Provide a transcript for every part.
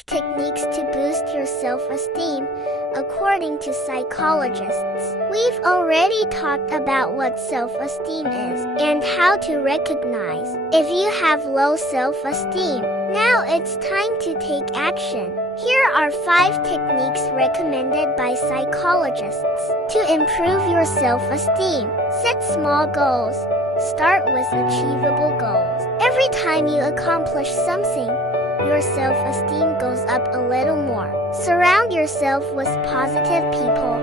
5 techniques to boost your self-esteem, according to psychologists. We've already talked about what self-esteem is and how to recognize if you have low self-esteem. Now it's time to take action. Here are 5 techniques recommended by psychologists to improve your self-esteem. Set small goals. Start with achievable goals. Every time you accomplish something, your self-esteem goes up a little more. Surround yourself with positive people.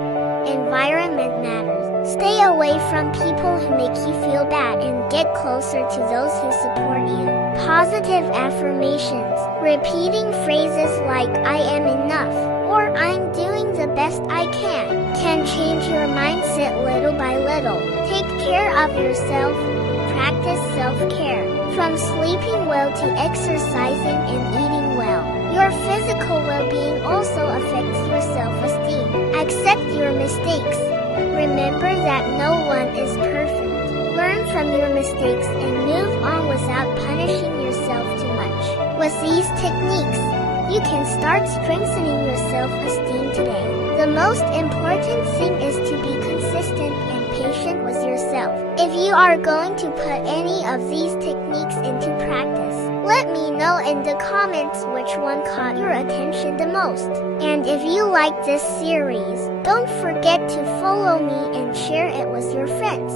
Environment matters. Stay away from people who make you feel bad and get closer to those who support you. Positive affirmations. Repeating phrases like "I am enough" or "I'm doing the best I can change your mindset little by little. Take care of yourself. Practice self-care. From sleeping well to exercising and eating well, your physical well-being also affects your self-esteem. Accept your mistakes. Remember that no one is perfect. Learn from your mistakes and move on without punishing yourself too much. With these techniques, you can start strengthening your self-esteem today. The most important thing is to be consistent and patient with yourself. If you are going to put any of these techniques into practice, let me know in the comments which one caught your attention the most. And if you like this series, don't forget to follow me and share it with your friends.